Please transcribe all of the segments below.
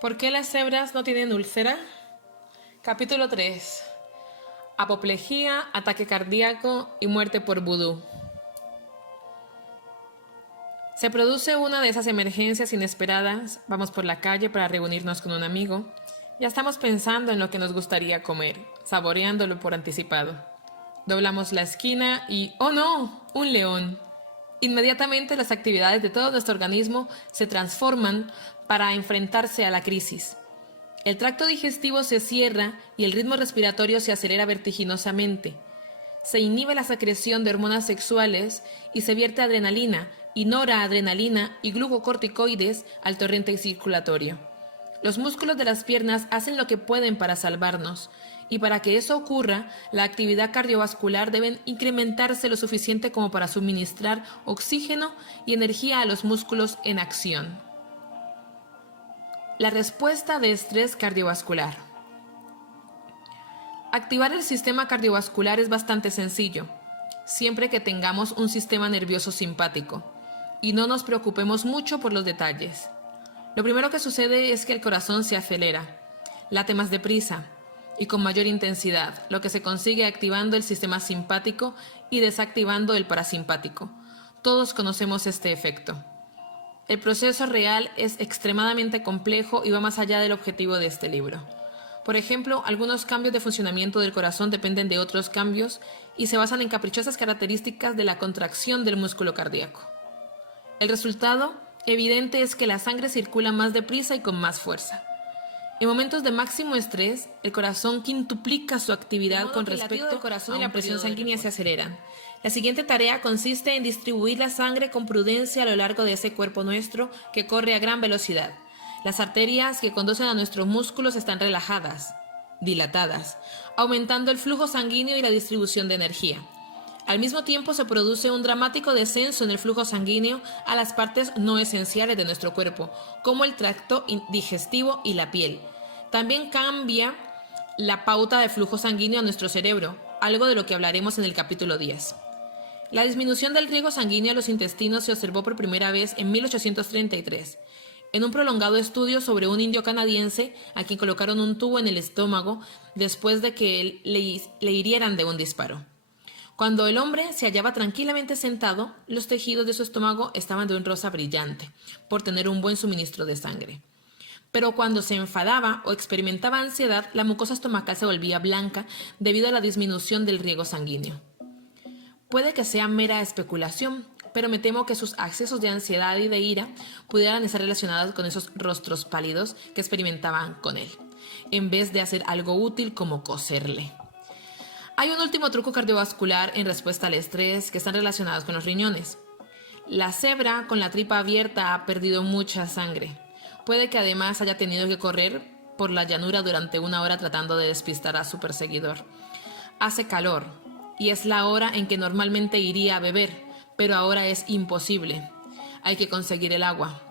¿Por qué las cebras no tienen úlcera? Capítulo 3. Apoplejía, ataque cardíaco y muerte por vudú. Se produce una de esas emergencias inesperadas, vamos por la calle para reunirnos con un amigo. Ya estamos pensando en lo que nos gustaría comer, saboreándolo por anticipado. Doblamos la esquina y ¡oh no! ¡Un león! Inmediatamente las actividades de todo nuestro organismo se transforman para enfrentarse a la crisis. El tracto digestivo se cierra y el ritmo respiratorio se acelera vertiginosamente. Se inhibe la secreción de hormonas sexuales y se vierte adrenalina y noradrenalina y glucocorticoides al torrente circulatorio. Los músculos de las piernas hacen lo que pueden para salvarnos, y para que eso ocurra, la actividad cardiovascular debe incrementarse lo suficiente como para suministrar oxígeno y energía a los músculos en acción. La respuesta de estrés cardiovascular. Activar el sistema cardiovascular es bastante sencillo, siempre que tengamos un sistema nervioso simpático, y no nos preocupemos mucho por los detalles. Lo primero que sucede es que el corazón se acelera, late más deprisa y con mayor intensidad, lo que se consigue activando el sistema simpático y desactivando el parasimpático. Todos conocemos este efecto. El proceso real es extremadamente complejo y va más allá del objetivo de este libro. Por ejemplo, algunos cambios de funcionamiento del corazón dependen de otros cambios y se basan en caprichosas características de la contracción del músculo cardíaco. El resultado evidente es que la sangre circula más deprisa y con más fuerza. En momentos de máximo estrés, el corazón quintuplica su actividad con respecto al corazón y la presión sanguínea se aceleran. La siguiente tarea consiste en distribuir la sangre con prudencia a lo largo de ese cuerpo nuestro que corre a gran velocidad. Las arterias que conducen a nuestros músculos están relajadas, dilatadas, aumentando el flujo sanguíneo y la distribución de energía. Al mismo tiempo se produce un dramático descenso en el flujo sanguíneo a las partes no esenciales de nuestro cuerpo, como el tracto digestivo y la piel. También cambia la pauta de flujo sanguíneo a nuestro cerebro, algo de lo que hablaremos en el capítulo 10. La disminución del riego sanguíneo a los intestinos se observó por primera vez en 1833, en un prolongado estudio sobre un indio canadiense a quien colocaron un tubo en el estómago después de que le hirieran de un disparo. Cuando el hombre se hallaba tranquilamente sentado, los tejidos de su estómago estaban de un rosa brillante, por tener un buen suministro de sangre. Pero cuando se enfadaba o experimentaba ansiedad, la mucosa estomacal se volvía blanca debido a la disminución del riego sanguíneo. Puede que sea mera especulación, pero me temo que sus accesos de ansiedad y de ira pudieran estar relacionados con esos rostros pálidos que experimentaban con él, en vez de hacer algo útil como coserle. Hay un último truco cardiovascular en respuesta al estrés que están relacionados con los riñones. La cebra con la tripa abierta ha perdido mucha sangre. Puede que además haya tenido que correr por la llanura durante 1 hora tratando de despistar a su perseguidor. Hace calor y es la hora en que normalmente iría a beber, pero ahora es imposible. Hay que conseguir el agua.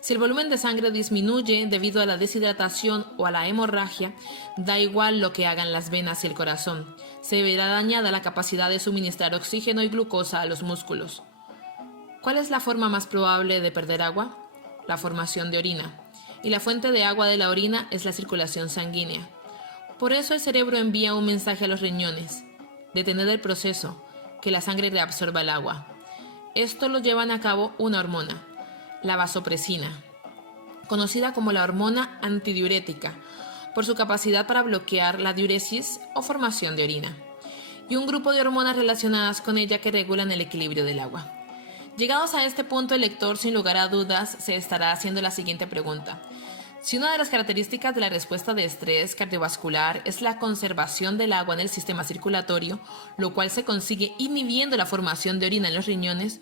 Si el volumen de sangre disminuye debido a la deshidratación o a la hemorragia, da igual lo que hagan las venas y el corazón. Se verá dañada la capacidad de suministrar oxígeno y glucosa a los músculos. ¿Cuál es la forma más probable de perder agua? La formación de orina. Y la fuente de agua de la orina es la circulación sanguínea. Por eso el cerebro envía un mensaje a los riñones. Detener el proceso, que la sangre reabsorba el agua. Esto lo llevan a cabo una hormona, la vasopresina, conocida como la hormona antidiurética, por su capacidad para bloquear la diuresis o formación de orina, y un grupo de hormonas relacionadas con ella que regulan el equilibrio del agua. Llegados a este punto, el lector, sin lugar a dudas, se estará haciendo la siguiente pregunta. Si una de las características de la respuesta de estrés cardiovascular es la conservación del agua en el sistema circulatorio, lo cual se consigue inhibiendo la formación de orina en los riñones,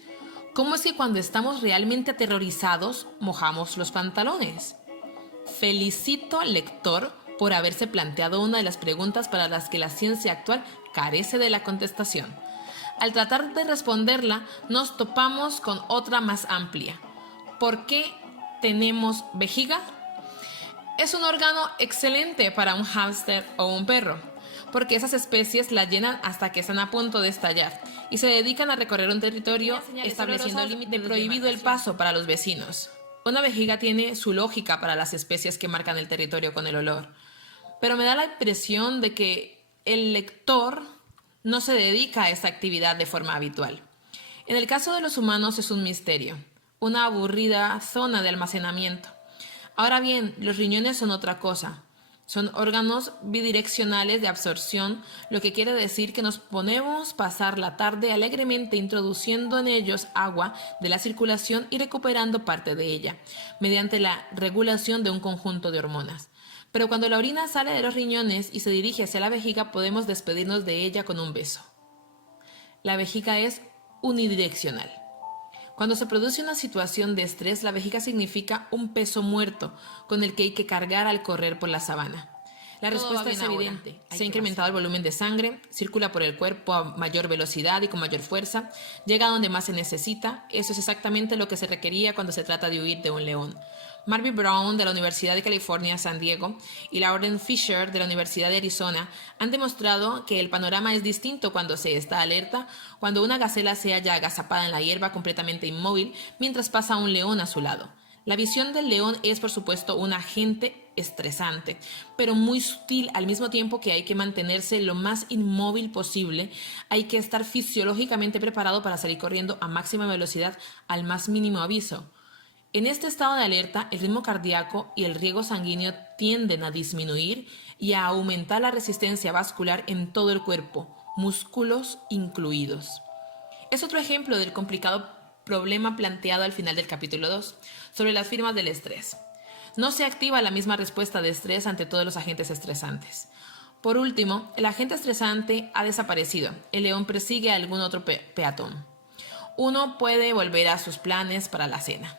¿cómo es que cuando estamos realmente aterrorizados mojamos los pantalones? Felicito al lector por haberse planteado una de las preguntas para las que la ciencia actual carece de la contestación. Al tratar de responderla, nos topamos con otra más amplia. ¿Por qué tenemos vejiga? Es un órgano excelente para un hámster o un perro, porque esas especies la llenan hasta que están a punto de estallar y se dedican a recorrer un territorio estableciendo el límite prohibido el paso para los vecinos. Una vejiga tiene su lógica para las especies que marcan el territorio con el olor, pero me da la impresión de que el lector no se dedica a esta actividad de forma habitual. En el caso de los humanos es un misterio, una aburrida zona de almacenamiento. Ahora bien, los riñones son otra cosa. Son órganos bidireccionales de absorción, lo que quiere decir que nos ponemos pasar la tarde alegremente introduciendo en ellos agua de la circulación y recuperando parte de ella, mediante la regulación de un conjunto de hormonas. Pero cuando la orina sale de los riñones y se dirige hacia la vejiga, podemos despedirnos de ella con un beso. La vejiga es unidireccional. Cuando se produce una situación de estrés, la vejiga significa un peso muerto con el que hay que cargar al correr por la sabana. La respuesta es evidente. Se ha incrementado el volumen de sangre, circula por el cuerpo a mayor velocidad y con mayor fuerza, llega a donde más se necesita. Eso es exactamente lo que se requería cuando se trata de huir de un león. Marby Brown de la Universidad de California, San Diego, y Lauren Fisher de la Universidad de Arizona han demostrado que el panorama es distinto cuando se está alerta, cuando una gacela se halla agazapada en la hierba completamente inmóvil mientras pasa un león a su lado. La visión del león es, por supuesto, un agente estresante, pero muy sutil al mismo tiempo que hay que mantenerse lo más inmóvil posible. Hay que estar fisiológicamente preparado para salir corriendo a máxima velocidad al más mínimo aviso. En este estado de alerta, el ritmo cardíaco y el riego sanguíneo tienden a disminuir y a aumentar la resistencia vascular en todo el cuerpo, músculos incluidos. Es otro ejemplo del complicado problema planteado al final del capítulo 2, sobre las firmas del estrés. No se activa la misma respuesta de estrés ante todos los agentes estresantes. Por último, el agente estresante ha desaparecido. El león persigue a algún otro peatón. Uno puede volver a sus planes para la cena.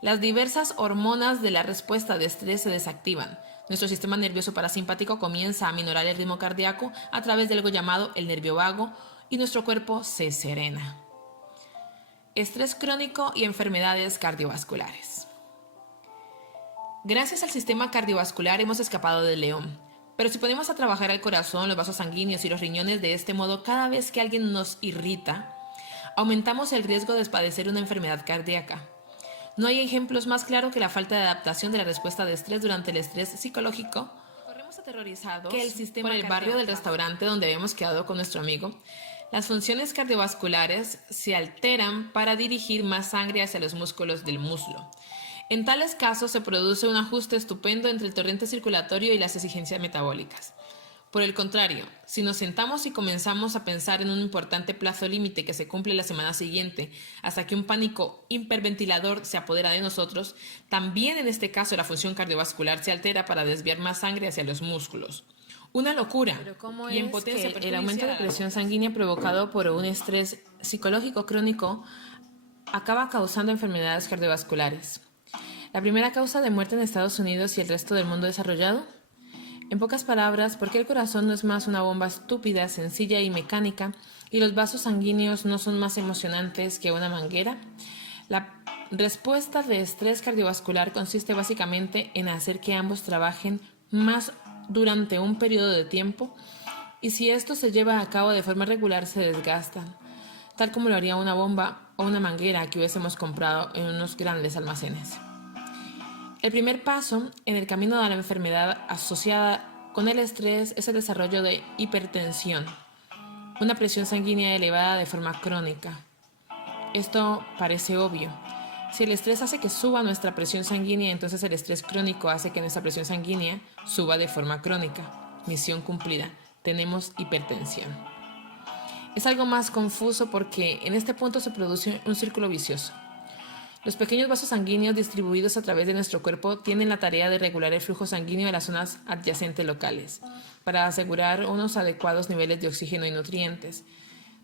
Las diversas hormonas de la respuesta de estrés se desactivan. Nuestro sistema nervioso parasimpático comienza a aminorar el ritmo cardíaco a través de algo llamado el nervio vago y nuestro cuerpo se serena. Estrés crónico y enfermedades cardiovasculares. Gracias al sistema cardiovascular hemos escapado del león. Pero si ponemos a trabajar el corazón, los vasos sanguíneos y los riñones de este modo, cada vez que alguien nos irrita, aumentamos el riesgo de padecer una enfermedad cardíaca. No hay ejemplos más claros que la falta de adaptación de la respuesta de estrés durante el estrés psicológico. Corremos aterrorizados que el sistema por el barrio del restaurante donde habíamos quedado con nuestro amigo. Las funciones cardiovasculares se alteran para dirigir más sangre hacia los músculos del muslo. En tales casos se produce un ajuste estupendo entre el torrente circulatorio y las exigencias metabólicas. Por el contrario, si nos sentamos y comenzamos a pensar en un importante plazo límite que se cumple la semana siguiente, hasta que un pánico hiperventilador se apodera de nosotros, también en este caso la función cardiovascular se altera para desviar más sangre hacia los músculos. Una locura. Y en potencia el aumento de presión sanguínea provocado por un estrés psicológico crónico acaba causando enfermedades cardiovasculares. La primera causa de muerte en Estados Unidos y el resto del mundo desarrollado. En pocas palabras, ¿por qué el corazón no es más una bomba estúpida, sencilla y mecánica y los vasos sanguíneos no son más emocionantes que una manguera? La respuesta de estrés cardiovascular consiste básicamente en hacer que ambos trabajen más durante un periodo de tiempo y si esto se lleva a cabo de forma regular se desgastan, tal como lo haría una bomba o una manguera que hubiésemos comprado en unos grandes almacenes. El primer paso en el camino de la enfermedad asociada con el estrés es el desarrollo de hipertensión, una presión sanguínea elevada de forma crónica. Esto parece obvio. Si el estrés hace que suba nuestra presión sanguínea, entonces el estrés crónico hace que nuestra presión sanguínea suba de forma crónica. Misión cumplida. Tenemos hipertensión. Es algo más confuso porque en este punto se produce un círculo vicioso. Los pequeños vasos sanguíneos distribuidos a través de nuestro cuerpo tienen la tarea de regular el flujo sanguíneo de las zonas adyacentes locales para asegurar unos adecuados niveles de oxígeno y nutrientes.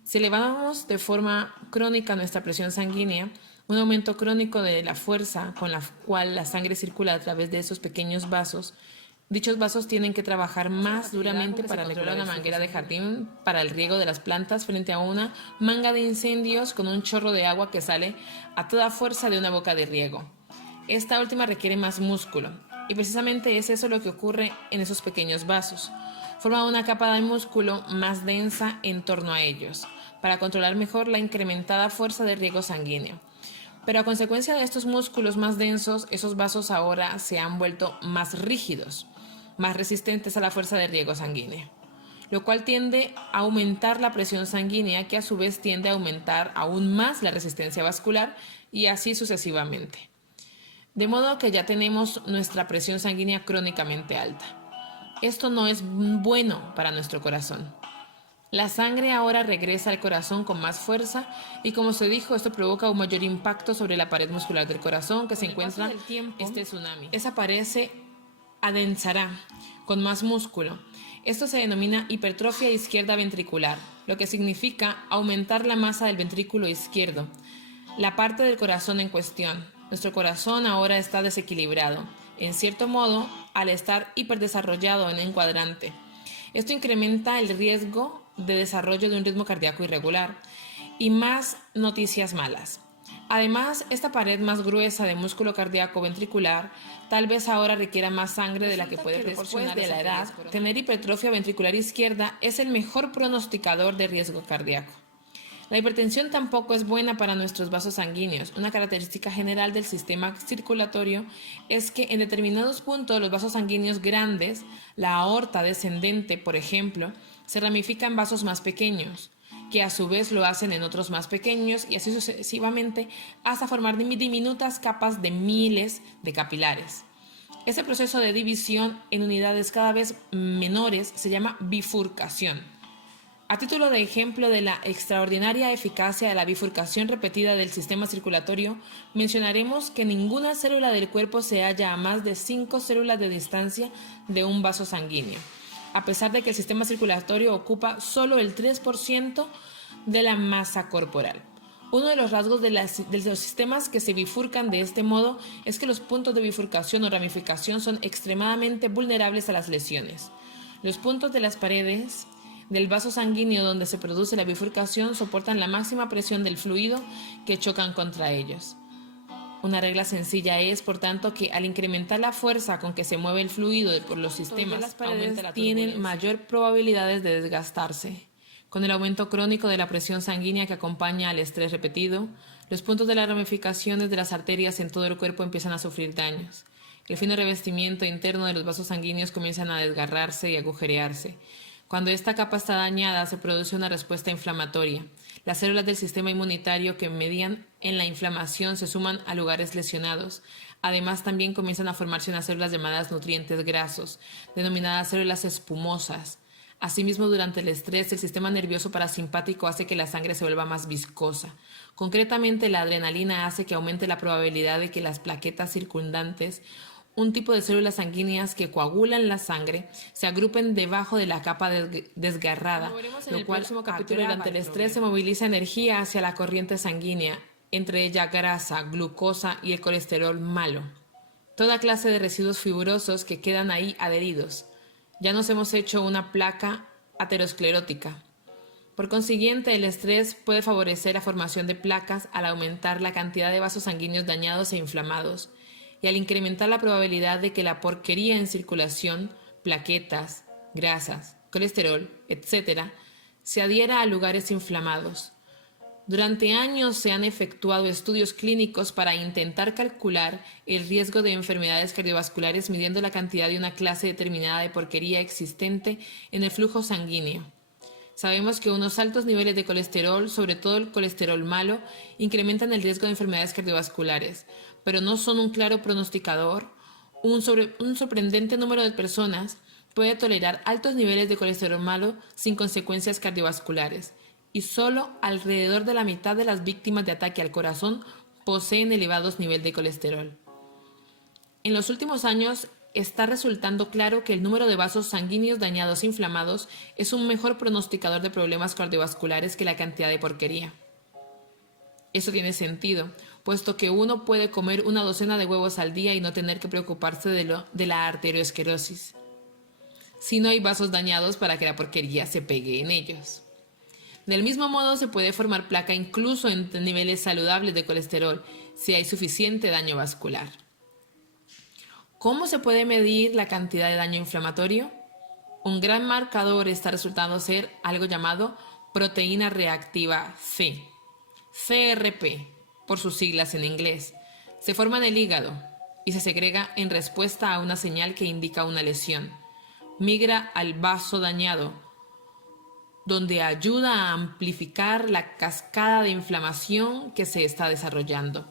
Si elevamos de forma crónica nuestra presión sanguínea, un aumento crónico de la fuerza con la cual la sangre circula a través de esos pequeños vasos, dichos vasos tienen que trabajar más duramente para regular una manguera de jardín para el riego de las plantas frente a una manga de incendios con un chorro de agua que sale a toda fuerza de una boca de riego. Esta última requiere más músculo y precisamente es eso lo que ocurre en esos pequeños vasos. Forma una capa de músculo más densa en torno a ellos para controlar mejor la incrementada fuerza de riego sanguíneo. Pero a consecuencia de estos músculos más densos, esos vasos ahora se han vuelto más rígidos, más resistentes a la fuerza de riego sanguíneo, lo cual tiende a aumentar la presión sanguínea, que a su vez tiende a aumentar aún más la resistencia vascular y así sucesivamente. De modo que ya tenemos nuestra presión sanguínea crónicamente alta. Esto no es bueno para nuestro corazón. La sangre ahora regresa al corazón con más fuerza y, como se dijo, esto provoca un mayor impacto sobre la pared muscular del corazón que se encuentra en el tiempo. Este tsunami. Esa pared se adensará con más músculo. Esto se denomina hipertrofia izquierda ventricular, lo que significa aumentar la masa del ventrículo izquierdo, la parte del corazón en cuestión. Nuestro corazón ahora está desequilibrado, en cierto modo, al estar hiperdesarrollado en un cuadrante. Esto incrementa el riesgo de desarrollo de un ritmo cardíaco irregular y más noticias malas. Además, esta pared más gruesa de músculo cardíaco ventricular tal vez ahora requiera más sangre de la que puede proporcionar. Después de la edad, tener hipertrofia ventricular izquierda es el mejor pronosticador de riesgo cardíaco. La hipertensión tampoco es buena para nuestros vasos sanguíneos. Una característica general del sistema circulatorio es que en determinados puntos los vasos sanguíneos grandes, la aorta descendente, por ejemplo, se ramifica en vasos más pequeños, que a su vez lo hacen en otros más pequeños y así sucesivamente hasta formar diminutas capas de miles de capilares. Ese proceso de división en unidades cada vez menores se llama bifurcación. A título de ejemplo de la extraordinaria eficacia de la bifurcación repetida del sistema circulatorio, mencionaremos que ninguna célula del cuerpo se halla a más de 5 células de distancia de un vaso sanguíneo, a pesar de que el sistema circulatorio ocupa solo el 3% de la masa corporal. Uno de los rasgos de los sistemas que se bifurcan de este modo es que los puntos de bifurcación o ramificación son extremadamente vulnerables a las lesiones. Los puntos de las paredes del vaso sanguíneo donde se produce la bifurcación soportan la máxima presión del fluido que chocan contra ellos. Una regla sencilla es, por tanto, que al incrementar la fuerza con que se mueve el fluido por los sistemas, las paredes tienen mayor probabilidades de desgastarse. Con el aumento crónico de la presión sanguínea que acompaña al estrés repetido, los puntos de las ramificaciones de las arterias en todo el cuerpo empiezan a sufrir daños. El fino revestimiento interno de los vasos sanguíneos comienzan a desgarrarse y agujerearse. Cuando esta capa está dañada, se produce una respuesta inflamatoria. Las células del sistema inmunitario que median en la inflamación se suman a lugares lesionados. Además, también comienzan a formarse unas células llamadas nutrientes grasos, denominadas células espumosas. Asimismo, durante el estrés, el sistema nervioso parasimpático hace que la sangre se vuelva más viscosa. Concretamente, la adrenalina hace que aumente la probabilidad de que las plaquetas circundantes, un tipo de células sanguíneas que coagulan la sangre, se agrupen debajo de la capa desgarrada, lo cual, durante el estrés, se moviliza energía hacia la corriente sanguínea, entre ella grasa, glucosa y el colesterol malo. Toda clase de residuos fibrosos que quedan ahí adheridos. Ya nos hemos hecho una placa aterosclerótica. Por consiguiente, el estrés puede favorecer la formación de placas al aumentar la cantidad de vasos sanguíneos dañados e inflamados, y al incrementar la probabilidad de que la porquería en circulación, plaquetas, grasas, colesterol, etc., se adhiera a lugares inflamados. Durante años se han efectuado estudios clínicos para intentar calcular el riesgo de enfermedades cardiovasculares midiendo la cantidad de una clase determinada de porquería existente en el flujo sanguíneo. Sabemos que unos altos niveles de colesterol, sobre todo el colesterol malo, incrementan el riesgo de enfermedades cardiovasculares, pero no son un claro pronosticador. Un sorprendente número de personas puede tolerar altos niveles de colesterol malo sin consecuencias cardiovasculares, y solo alrededor de la mitad de las víctimas de ataque al corazón poseen elevados niveles de colesterol. En los últimos años está resultando claro que el número de vasos sanguíneos dañados e inflamados es un mejor pronosticador de problemas cardiovasculares que la cantidad de porquería. Eso tiene sentido, puesto que uno puede comer una docena de huevos al día y no tener que preocuparse de la arteriosclerosis, si no hay vasos dañados para que la porquería se pegue en ellos. Del mismo modo, se puede formar placa incluso en niveles saludables de colesterol si hay suficiente daño vascular. ¿Cómo se puede medir la cantidad de daño inflamatorio? Un gran marcador está resultando ser algo llamado proteína reactiva C, CRP. por sus siglas en inglés. Se forma en el hígado y se segrega en respuesta a una señal que indica una lesión. Migra al vaso dañado, donde ayuda a amplificar la cascada de inflamación que se está desarrollando.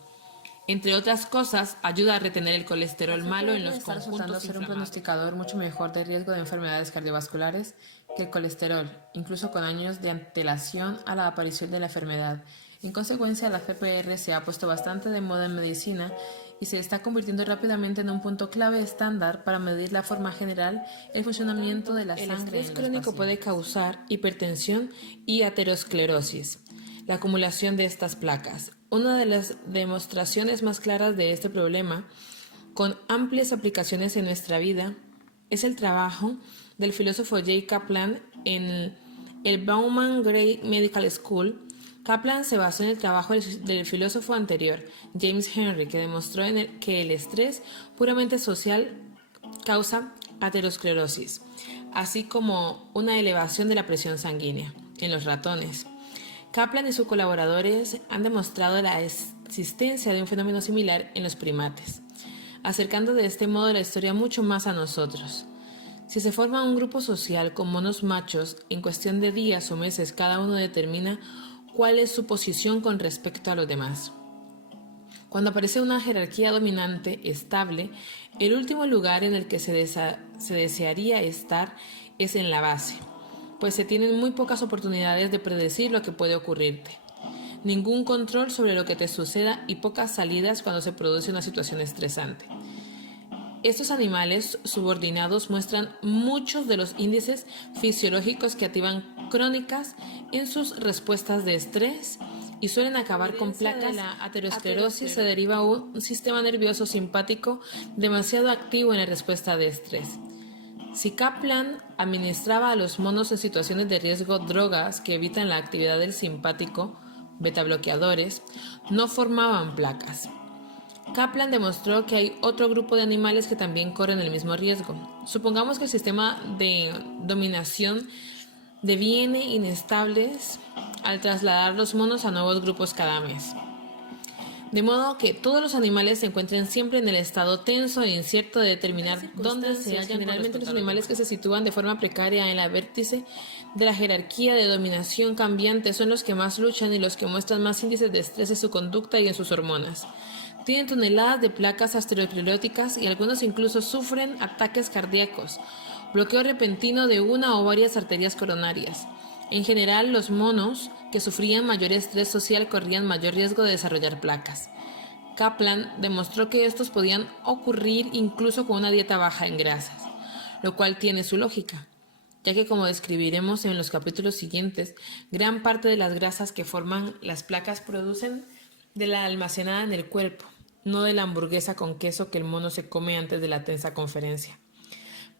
Entre otras cosas, ayuda a retener el colesterol malo en los conjuntos inflamatorios. Ser un pronosticador mucho mejor de riesgo de enfermedades cardiovasculares que el colesterol, incluso con años de antelación a la aparición de la enfermedad. En consecuencia, la CPR se ha puesto bastante de moda en medicina y se está convirtiendo rápidamente en un punto clave estándar para medir la forma general el funcionamiento de la sangre. El estrés crónico puede causar hipertensión y aterosclerosis, la acumulación de estas placas. Una de las demostraciones más claras de este problema, con amplias aplicaciones en nuestra vida, es el trabajo del filósofo J. Kaplan en el Bauman Gray Medical School. Kaplan se basó en el trabajo del filósofo anterior, James Henry, que demostró que el estrés puramente social causa aterosclerosis, así como una elevación de la presión sanguínea en los ratones. Kaplan y sus colaboradores han demostrado la existencia de un fenómeno similar en los primates, acercando de este modo la historia mucho más a nosotros. Si se forma un grupo social con monos machos, en cuestión de días o meses cada uno determina cuál es su posición con respecto a los demás. Cuando aparece una jerarquía dominante estable, el último lugar en el que se desearía estar es en la base, pues se tienen muy pocas oportunidades de predecir lo que puede ocurrirte. Ningún control sobre lo que te suceda y pocas salidas cuando se produce una situación estresante. Estos animales subordinados muestran muchos de los índices fisiológicos que activan crónicas en sus respuestas de estrés y suelen acabar con placas. La aterosclerosis se deriva a un sistema nervioso simpático demasiado activo en la respuesta de estrés. Si Kaplan administraba a los monos en situaciones de riesgo drogas que evitan la actividad del simpático, betabloqueadores, no formaban placas. Kaplan demostró que hay otro grupo de animales que también corren el mismo riesgo. Supongamos que el sistema de dominación deviene inestables al trasladar los monos a nuevos grupos cada mes. De modo que todos los animales se encuentren siempre en el estado tenso e incierto de determinar dónde se hallan. Generalmente los animales que se sitúan de forma precaria en la vértice de la jerarquía de dominación cambiante son los que más luchan y los que muestran más índices de estrés en su conducta y en sus hormonas. Tienen toneladas de placas ateroscleróticas y algunos incluso sufren ataques cardíacos, bloqueo repentino de una o varias arterias coronarias. En general, los monos que sufrían mayor estrés social corrían mayor riesgo de desarrollar placas. Kaplan demostró que estos podían ocurrir incluso con una dieta baja en grasas, lo cual tiene su lógica, ya que como describiremos en los capítulos siguientes, gran parte de las grasas que forman las placas producen de la almacenada en el cuerpo, no de la hamburguesa con queso que el mono se come antes de la tensa conferencia.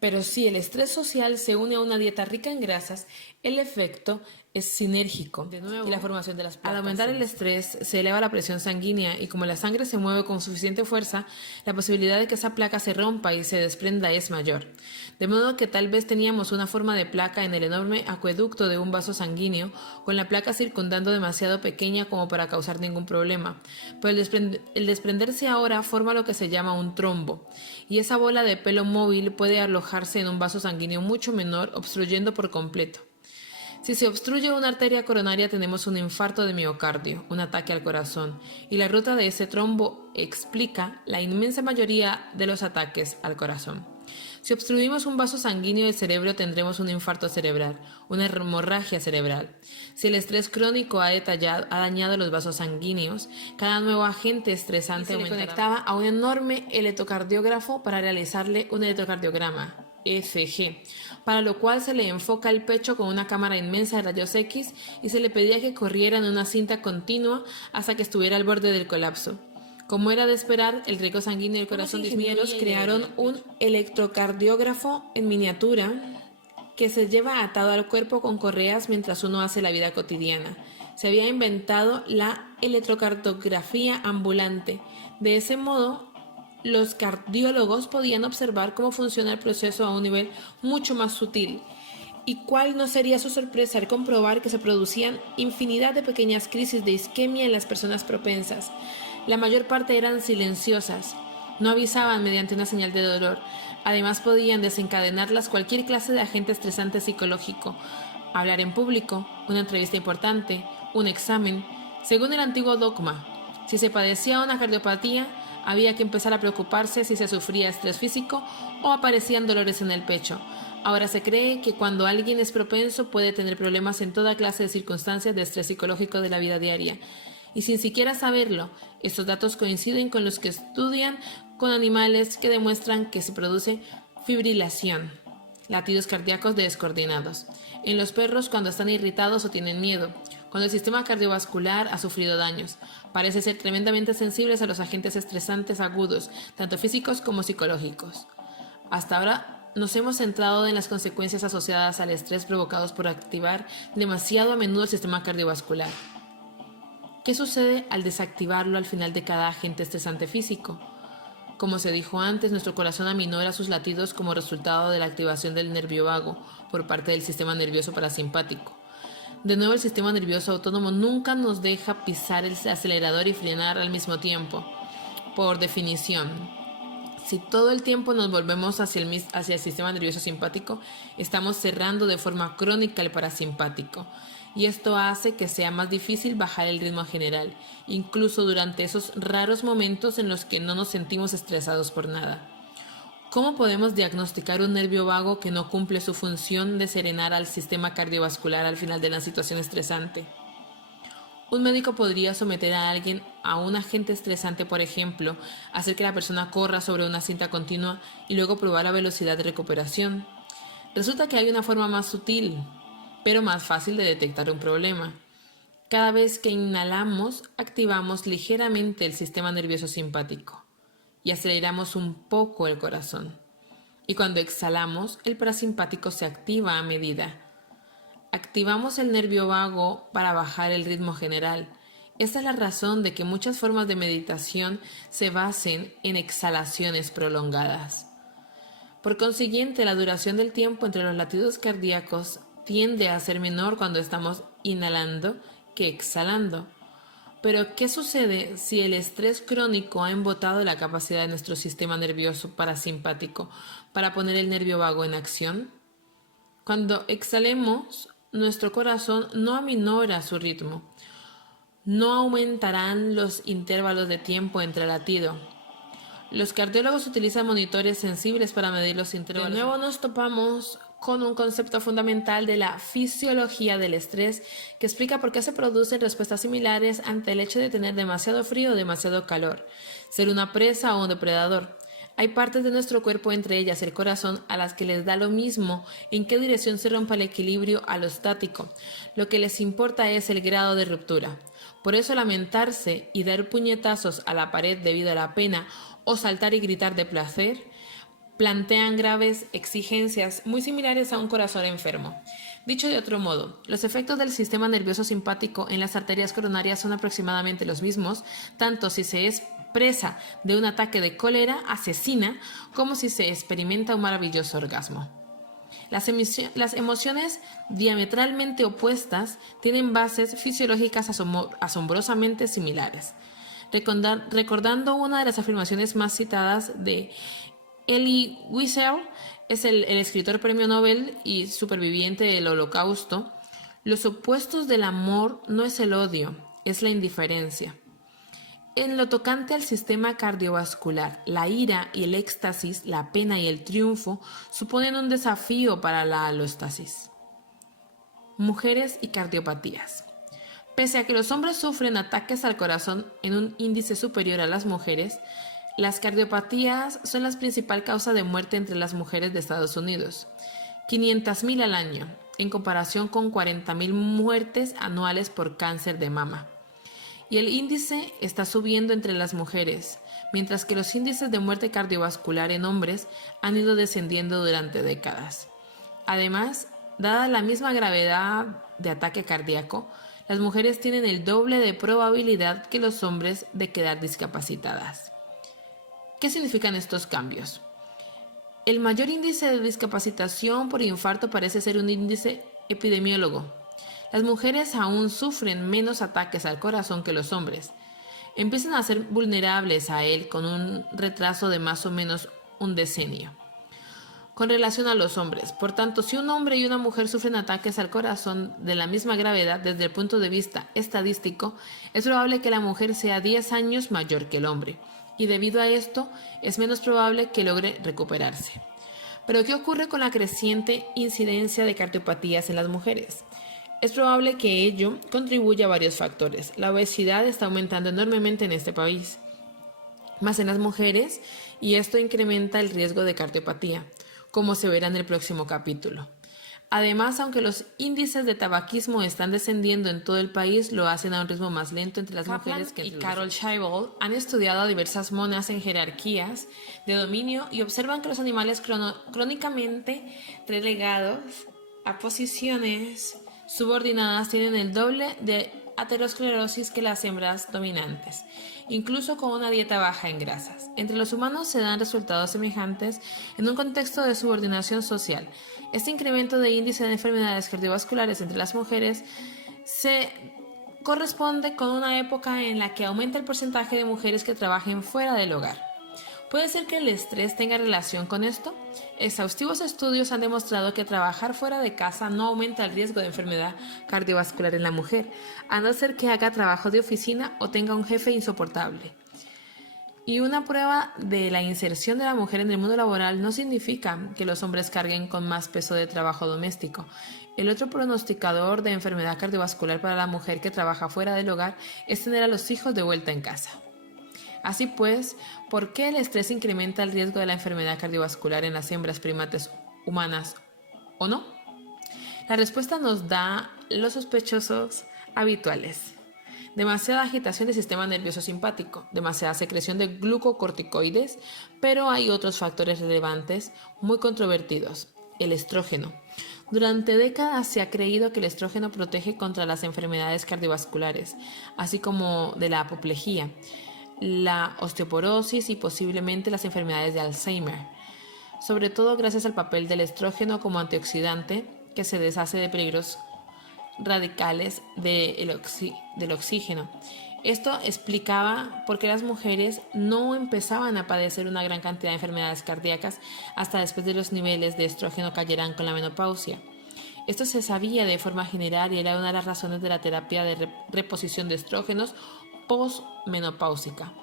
Pero si el estrés social se une a una dieta rica en grasas, el efecto es sinérgico. De nuevo, y la formación de las placas. Al aumentar el estrés, se eleva la presión sanguínea y como la sangre se mueve con suficiente fuerza, la posibilidad de que esa placa se rompa y se desprenda es mayor. De modo que tal vez teníamos una forma de placa en el enorme acueducto de un vaso sanguíneo, con la placa circundando demasiado pequeña como para causar ningún problema. Pero el desprenderse ahora forma lo que se llama un trombo, y esa bola de pelo móvil puede alojarse en un vaso sanguíneo mucho menor, obstruyendo por completo. Si se obstruye una arteria coronaria tenemos un infarto de miocardio, un ataque al corazón, y la ruta de ese trombo explica la inmensa mayoría de los ataques al corazón. Si obstruimos un vaso sanguíneo del cerebro tendremos un infarto cerebral, una hemorragia cerebral. Si el estrés crónico ha dañado los vasos sanguíneos, cada nuevo agente estresante conectaba a un enorme electrocardiógrafo para realizarle un electrocardiograma, ECG, para lo cual se le enfoca el pecho con una cámara inmensa de rayos X y se le pedía que corriera en una cinta continua hasta que estuviera al borde del colapso. Como era de esperar, el riesgo sanguíneo del corazón disminuyó. Los ingenieros crearon un electrocardiógrafo en miniatura que se lleva atado al cuerpo con correas mientras uno hace la vida cotidiana. Se había inventado la electrocardiografía ambulante. De ese modo, los cardiólogos podían observar cómo funciona el proceso a un nivel mucho más sutil. ¿Y cuál no sería su sorpresa al comprobar que se producían infinidad de pequeñas crisis de isquemia en las personas propensas? La mayor parte eran silenciosas, no avisaban mediante una señal de dolor. Además podían desencadenarlas cualquier clase de agente estresante psicológico. Hablar en público, una entrevista importante, un examen. Según el antiguo dogma, si se padecía una cardiopatía, había que empezar a preocuparse si se sufría estrés físico o aparecían dolores en el pecho. Ahora se cree que cuando alguien es propenso puede tener problemas en toda clase de circunstancias de estrés psicológico de la vida diaria. Y sin siquiera saberlo, estos datos coinciden con los que estudian con animales que demuestran que se produce fibrilación, latidos cardíacos descoordinados, en los perros cuando están irritados o tienen miedo, cuando el sistema cardiovascular ha sufrido daños. Parece ser tremendamente sensibles a los agentes estresantes agudos, tanto físicos como psicológicos. Hasta ahora nos hemos centrado en las consecuencias asociadas al estrés provocados por activar demasiado a menudo el sistema cardiovascular. ¿Qué sucede al desactivarlo al final de cada agente estresante físico? Como se dijo antes, nuestro corazón aminora sus latidos como resultado de la activación del nervio vago por parte del sistema nervioso parasimpático. De nuevo, el sistema nervioso autónomo nunca nos deja pisar el acelerador y frenar al mismo tiempo. Por definición, si todo el tiempo nos volvemos hacia el sistema nervioso simpático, estamos cerrando de forma crónica el parasimpático. Y esto hace que sea más difícil bajar el ritmo general, incluso durante esos raros momentos en los que no nos sentimos estresados por nada. ¿Cómo podemos diagnosticar un nervio vago que no cumple su función de serenar al sistema cardiovascular al final de la situación estresante? Un médico podría someter a alguien a un agente estresante, por ejemplo, hacer que la persona corra sobre una cinta continua y luego probar la velocidad de recuperación. Resulta que hay una forma más sutil, pero más fácil de detectar un problema. Cada vez que inhalamos, activamos ligeramente el sistema nervioso simpático y aceleramos un poco el corazón. Y cuando exhalamos, el parasimpático se activa a medida. Activamos el nervio vago para bajar el ritmo general. Esta es la razón de que muchas formas de meditación se basen en exhalaciones prolongadas. Por consiguiente, la duración del tiempo entre los latidos cardíacos tiende a ser menor cuando estamos inhalando que exhalando. Pero, ¿qué sucede si el estrés crónico ha embotado la capacidad de nuestro sistema nervioso parasimpático para poner el nervio vago en acción? Cuando exhalemos, nuestro corazón no aminora su ritmo. No aumentarán los intervalos de tiempo entre latido. Los cardiólogos utilizan monitores sensibles para medir los intervalos. De nuevo nos topamos con un concepto fundamental de la fisiología del estrés que explica por qué se producen respuestas similares ante el hecho de tener demasiado frío o demasiado calor, ser una presa o un depredador. Hay partes de nuestro cuerpo, entre ellas el corazón, a las que les da lo mismo en qué dirección se rompa el equilibrio alostático. Lo que les importa es el grado de ruptura. Por eso lamentarse y dar puñetazos a la pared debido a la pena o saltar y gritar de placer plantean graves exigencias muy similares a un corazón enfermo. Dicho de otro modo, los efectos del sistema nervioso simpático en las arterias coronarias son aproximadamente los mismos, tanto si se es presa de un ataque de cólera asesina como si se experimenta un maravilloso orgasmo. Las emociones diametralmente opuestas tienen bases fisiológicas asombrosamente similares. Recordando una de las afirmaciones más citadas de Elie Wiesel, es el escritor premio Nobel y superviviente del Holocausto, los opuestos del amor no es el odio, es la indiferencia. En lo tocante al sistema cardiovascular, la ira y el éxtasis, la pena y el triunfo suponen un desafío para la alostasis. Mujeres y cardiopatías. Pese a que los hombres sufren ataques al corazón en un índice superior a las mujeres, las cardiopatías son la principal causa de muerte entre las mujeres de Estados Unidos, 500,000 al año, en comparación con 40,000 muertes anuales por cáncer de mama. Y el índice está subiendo entre las mujeres, mientras que los índices de muerte cardiovascular en hombres han ido descendiendo durante décadas. Además, dada la misma gravedad de ataque cardíaco, las mujeres tienen el doble de probabilidad que los hombres de quedar discapacitadas. ¿Qué significan estos cambios? El mayor índice de discapacitación por infarto parece ser un índice epidemiólogo. Las mujeres aún sufren menos ataques al corazón que los hombres. Empiezan a ser vulnerables a él con un retraso de más o menos un decenio. Con relación a los hombres, por tanto, si un hombre y una mujer sufren ataques al corazón de la misma gravedad desde el punto de vista estadístico, es probable que la mujer sea 10 años mayor que el hombre, y debido a esto es menos probable que logre recuperarse. Pero ¿qué ocurre con la creciente incidencia de cardiopatías en las mujeres? Es probable que ello contribuya a varios factores. La obesidad está aumentando enormemente en este país, más en las mujeres, y esto incrementa el riesgo de cardiopatía, como se verá en el próximo capítulo. Además, aunque los índices de tabaquismo están descendiendo en todo el país, lo hacen a un ritmo más lento entre las mujeres que entre los hombres. Carol Scheibel han estudiado a diversas monas en jerarquías de dominio y observan que los animales crónicamente relegados a posiciones subordinadas tienen el doble de aterosclerosis que las hembras dominantes, incluso con una dieta baja en grasas. Entre los humanos se dan resultados semejantes en un contexto de subordinación social. Este incremento de índice de enfermedades cardiovasculares entre las mujeres se corresponde con una época en la que aumenta el porcentaje de mujeres que trabajen fuera del hogar. ¿Puede ser que el estrés tenga relación con esto? Exhaustivos estudios han demostrado que trabajar fuera de casa no aumenta el riesgo de enfermedad cardiovascular en la mujer, a no ser que haga trabajo de oficina o tenga un jefe insoportable. Y una prueba de la inserción de la mujer en el mundo laboral no significa que los hombres carguen con más peso de trabajo doméstico. El otro pronosticador de enfermedad cardiovascular para la mujer que trabaja fuera del hogar es tener a los hijos de vuelta en casa. Así pues, ¿por qué el estrés incrementa el riesgo de la enfermedad cardiovascular en las hembras primates humanas o no? La respuesta nos da los sospechosos habituales. Demasiada agitación del sistema nervioso simpático, demasiada secreción de glucocorticoides, pero hay otros factores relevantes muy controvertidos. El estrógeno. Durante décadas se ha creído que el estrógeno protege contra las enfermedades cardiovasculares, así como de la apoplejía, la osteoporosis y posiblemente las enfermedades de Alzheimer, sobre todo gracias al papel del estrógeno como antioxidante que se deshace de peligros radicales del oxígeno. Esto explicaba por qué las mujeres no empezaban a padecer una gran cantidad de enfermedades cardíacas hasta después de los niveles de estrógeno cayeran con la menopausia. Esto se sabía de forma general y era una de las razones de la terapia de reposición de estrógenos postmenopáusica.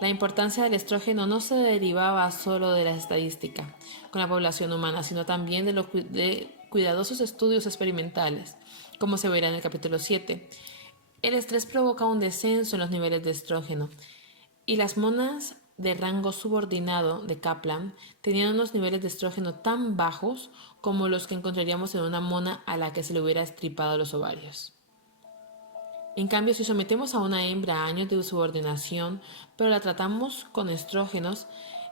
La importancia del estrógeno no se derivaba solo de la estadística con la población humana, sino también de cuidadosos estudios experimentales, como se verá en el capítulo 7. El estrés provoca un descenso en los niveles de estrógeno, y las monas de rango subordinado de Kaplan tenían unos niveles de estrógeno tan bajos como los que encontraríamos en una mona a la que se le hubiera estripado los ovarios. En cambio, si sometemos a una hembra a años de subordinación, pero la tratamos con estrógenos,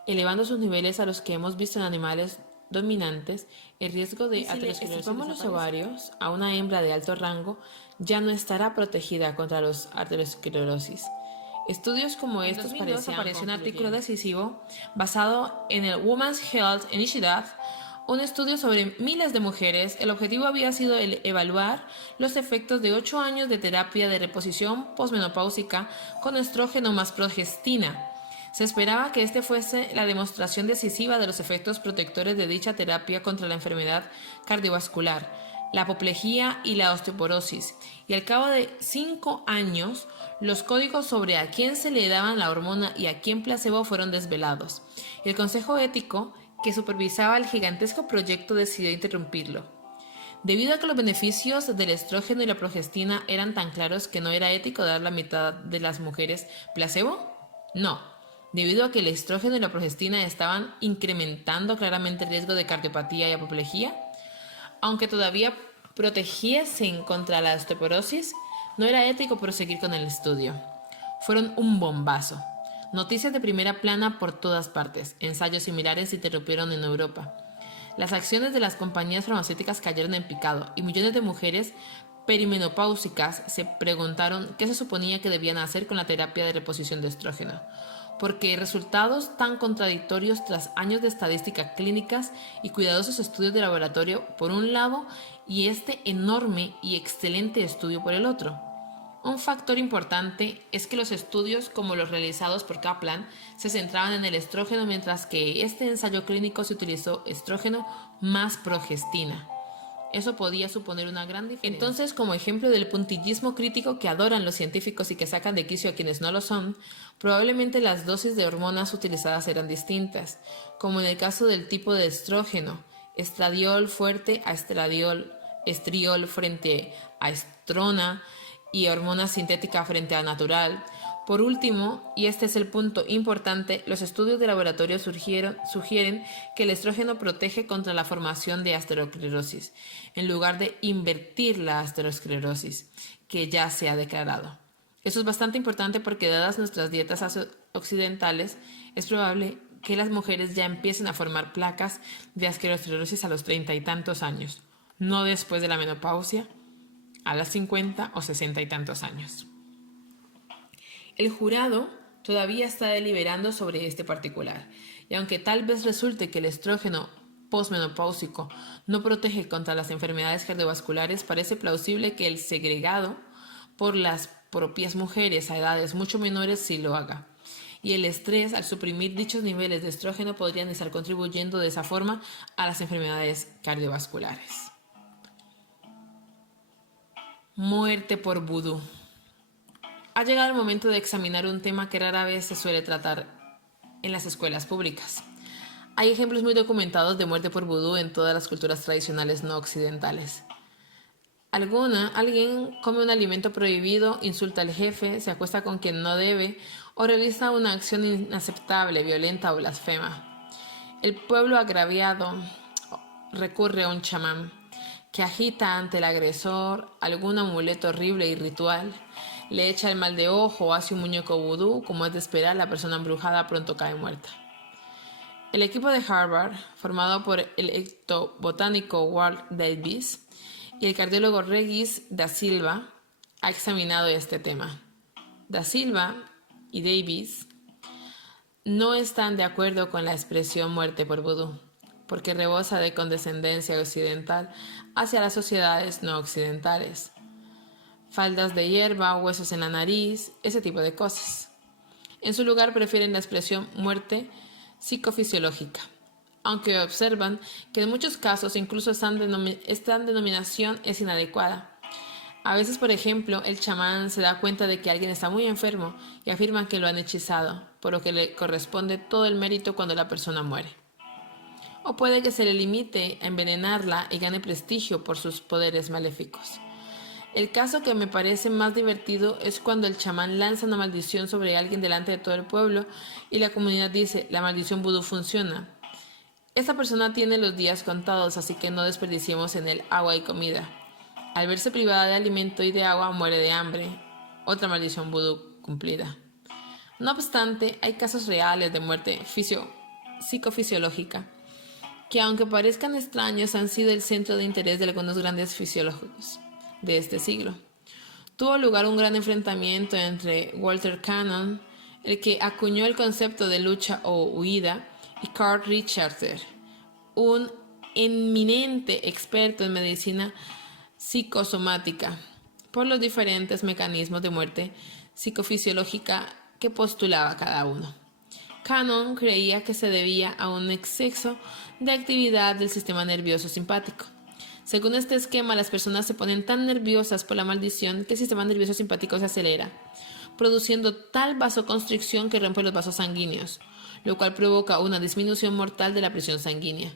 elevando sus niveles a los que hemos visto en animales dominantes, el riesgo de aterosclerosis. Si estripamos los ovarios a una hembra de alto rango, ya no estará protegida contra los aterosclerosis. Estudios como estos apareció un artículo decisivo basado en el Women's Health Initiative, un estudio sobre miles de mujeres. El objetivo había sido evaluar los efectos de 8 años de terapia de reposición posmenopáusica con estrógeno más progestina. Se esperaba que este fuese la demostración decisiva de los efectos protectores de dicha terapia contra la enfermedad cardiovascular, la apoplejía y la osteoporosis. Y al cabo de 5 años, los códigos sobre a quién se le daban la hormona y a quién placebo fueron desvelados. El Consejo Ético, que supervisaba el gigantesco proyecto, decidió interrumpirlo. Debido a que los beneficios del estrógeno y la progestina eran tan claros que no era ético dar la mitad de las mujeres placebo. No, debido a que el estrógeno y la progestina estaban incrementando claramente el riesgo de cardiopatía y apoplejía. Aunque todavía protegiesen contra la osteoporosis, no era ético proseguir con el estudio. Fueron un bombazo. Noticias de primera plana por todas partes. Ensayos similares se interrumpieron en Europa. Las acciones de las compañías farmacéuticas cayeron en picado y millones de mujeres perimenopáusicas se preguntaron qué se suponía que debían hacer con la terapia de reposición de estrógeno, porque resultados tan contradictorios tras años de estadísticas clínicas y cuidadosos estudios de laboratorio por un lado y este enorme y excelente estudio por el otro. Un factor importante es que los estudios como los realizados por Kaplan se centraban en el estrógeno, mientras que este ensayo clínico se utilizó estrógeno más progestina. Eso podía suponer una gran diferencia. Entonces, como ejemplo del puntillismo crítico que adoran los científicos y que sacan de quicio a quienes no lo son, probablemente las dosis de hormonas utilizadas eran distintas, como en el caso del tipo de estrógeno, estradiol fuerte a estriol frente a estrona y hormona sintética frente a natural. Por último, y este es el punto importante, los estudios de laboratorio sugieren que el estrógeno protege contra la formación de aterosclerosis, en lugar de invertir la aterosclerosis, que ya se ha declarado. Eso es bastante importante porque, dadas nuestras dietas occidentales, es probable que las mujeres ya empiecen a formar placas de aterosclerosis a los 30 y tantos años, no después de la menopausia, a los 50 o 60 y tantos años. El jurado todavía está deliberando sobre este particular, y aunque tal vez resulte que el estrógeno posmenopáusico no protege contra las enfermedades cardiovasculares, parece plausible que el segregado por las propias mujeres a edades mucho menores sí lo haga. Y el estrés, al suprimir dichos niveles de estrógeno, podrían estar contribuyendo de esa forma a las enfermedades cardiovasculares. Muerte por vudú. Ha llegado el momento de examinar un tema que rara vez se suele tratar en las escuelas públicas. Hay ejemplos muy documentados de muerte por vudú en todas las culturas tradicionales no occidentales. Alguien come un alimento prohibido, insulta al jefe, se acuesta con quien no debe o realiza una acción inaceptable, violenta o blasfema. El pueblo agraviado recurre a un chamán que agita ante el agresor algún amuleto horrible y ritual, le echa el mal de ojo o hace un muñeco vudú. Como es de esperar, la persona embrujada pronto cae muerta. El equipo de Harvard, formado por el etnobotánico Walt Davis y el cardiólogo Regis da Silva, ha examinado este tema. Da Silva y Davis no están de acuerdo con la expresión muerte por vudú, porque rebosa de condescendencia occidental hacia las sociedades no occidentales. Faldas de hierba, huesos en la nariz, ese tipo de cosas. En su lugar prefieren la expresión muerte psicofisiológica, aunque observan que en muchos casos incluso esta denominación es inadecuada. A veces, por ejemplo, el chamán se da cuenta de que alguien está muy enfermo y afirma que lo han hechizado, por lo que le corresponde todo el mérito cuando la persona muere. O puede que se le limite a envenenarla y gane prestigio por sus poderes maléficos. El caso que me parece más divertido es cuando el chamán lanza una maldición sobre alguien delante de todo el pueblo y la comunidad dice: la maldición vudú funciona. Esta persona tiene los días contados, así que no desperdiciemos en él agua y comida. Al verse privada de alimento y de agua, muere de hambre. Otra maldición vudú cumplida. No obstante, hay casos reales de muerte psicofisiológica que, aunque parezcan extraños, han sido el centro de interés de algunos grandes fisiólogos de este siglo. Tuvo lugar un gran enfrentamiento entre Walter Cannon, el que acuñó el concepto de lucha o huida, y Carl Richter, un eminente experto en medicina psicosomática, por los diferentes mecanismos de muerte psicofisiológica que postulaba cada uno. Cannon creía que se debía a un exceso de actividad del sistema nervioso simpático. Según este esquema, las personas se ponen tan nerviosas por la maldición que el sistema nervioso simpático se acelera, produciendo tal vasoconstricción que rompe los vasos sanguíneos, lo cual provoca una disminución mortal de la presión sanguínea.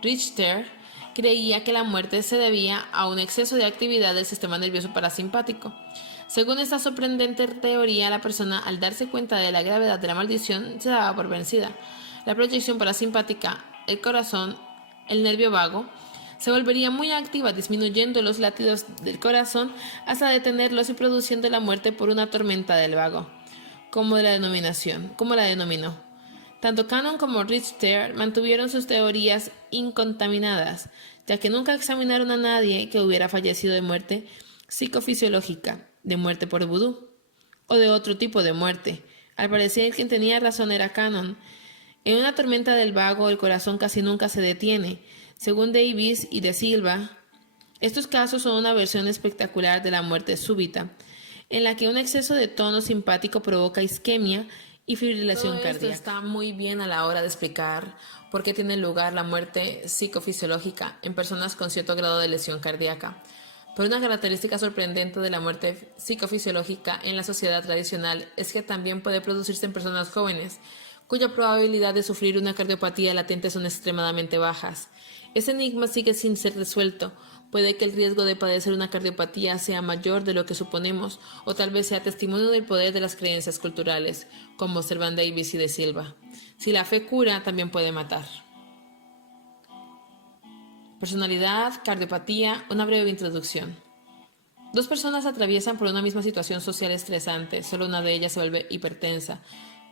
Richter creía que la muerte se debía a un exceso de actividad del sistema nervioso parasimpático. Según esta sorprendente teoría, la persona, al darse cuenta de la gravedad de la maldición, se daba por vencida. La proyección parasimpática, el corazón, el nervio vago, se volvería muy activa, disminuyendo los latidos del corazón hasta detenerlos y produciendo la muerte por una tormenta del vago, como la denominó. Tanto Cannon como Richter mantuvieron sus teorías incontaminadas, ya que nunca examinaron a nadie que hubiera fallecido de muerte psicofisiológica, de muerte por vudú, o de otro tipo de muerte. Al parecer quien tenía razón era Cannon. En una tormenta del vago el corazón casi nunca se detiene. Según Davis y De Silva, estos casos son una versión espectacular de la muerte súbita, en la que un exceso de tono simpático provoca isquemia y fibrilación cardíaca. Esto está muy bien a la hora de explicar por qué tiene lugar la muerte psicofisiológica en personas con cierto grado de lesión cardíaca. Pero una característica sorprendente de la muerte psicofisiológica en la sociedad tradicional es que también puede producirse en personas jóvenes, cuya probabilidad de sufrir una cardiopatía latente son extremadamente bajas. Ese enigma sigue sin ser resuelto. Puede que el riesgo de padecer una cardiopatía sea mayor de lo que suponemos, o tal vez sea testimonio del poder de las creencias culturales, como observan Davis y De Silva. Si la fe cura, también puede matar. Personalidad, cardiopatía, una breve introducción. Dos personas atraviesan por una misma situación social estresante, solo una de ellas se vuelve hipertensa.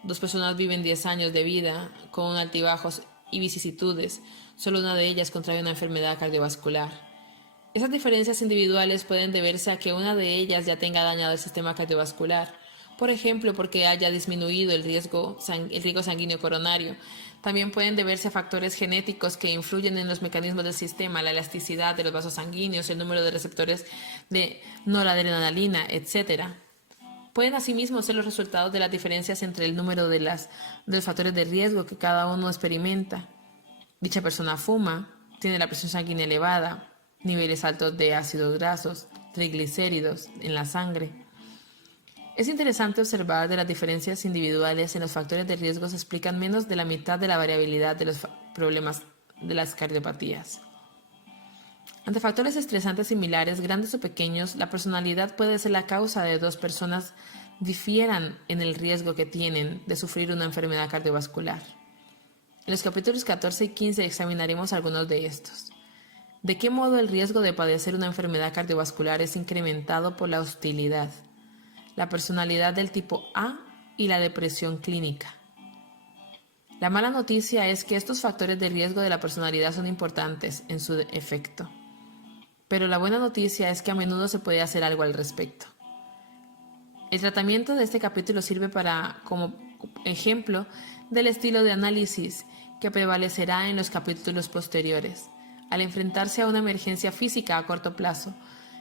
Dos personas viven 10 años de vida con altibajos y vicisitudes, solo una de ellas contrae una enfermedad cardiovascular. Esas diferencias individuales pueden deberse a que una de ellas ya tenga dañado el sistema cardiovascular, por ejemplo, porque haya disminuido el riesgo sanguíneo coronario. También pueden deberse a factores genéticos que influyen en los mecanismos del sistema, la elasticidad de los vasos sanguíneos, el número de receptores de noradrenalina, etc. Pueden asimismo ser los resultados de las diferencias entre el número de los factores de riesgo que cada uno experimenta. Dicha persona fuma, tiene la presión sanguínea elevada, niveles altos de ácidos grasos, triglicéridos en la sangre. Es interesante observar que las diferencias individuales en los factores de riesgo se explican menos de la mitad de la variabilidad de los problemas de las cardiopatías. Ante factores estresantes similares, grandes o pequeños, la personalidad puede ser la causa de dos personas difieran en el riesgo que tienen de sufrir una enfermedad cardiovascular. En los capítulos 14 y 15 examinaremos algunos de estos. ¿De qué modo el riesgo de padecer una enfermedad cardiovascular es incrementado por la hostilidad, la personalidad del tipo A y la depresión clínica? La mala noticia es que estos factores de riesgo de la personalidad son importantes en su efecto. Pero la buena noticia es que a menudo se puede hacer algo al respecto. El tratamiento de este capítulo sirve como ejemplo del estilo de análisis que prevalecerá en los capítulos posteriores. Al enfrentarse a una emergencia física a corto plazo,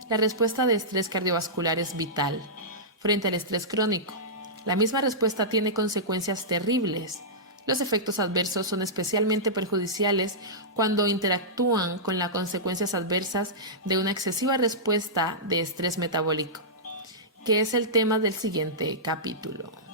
la respuesta de estrés cardiovascular es vital frente al estrés crónico. La misma respuesta tiene consecuencias terribles. Los efectos adversos son especialmente perjudiciales cuando interactúan con las consecuencias adversas de una excesiva respuesta de estrés metabólico, que es el tema del siguiente capítulo.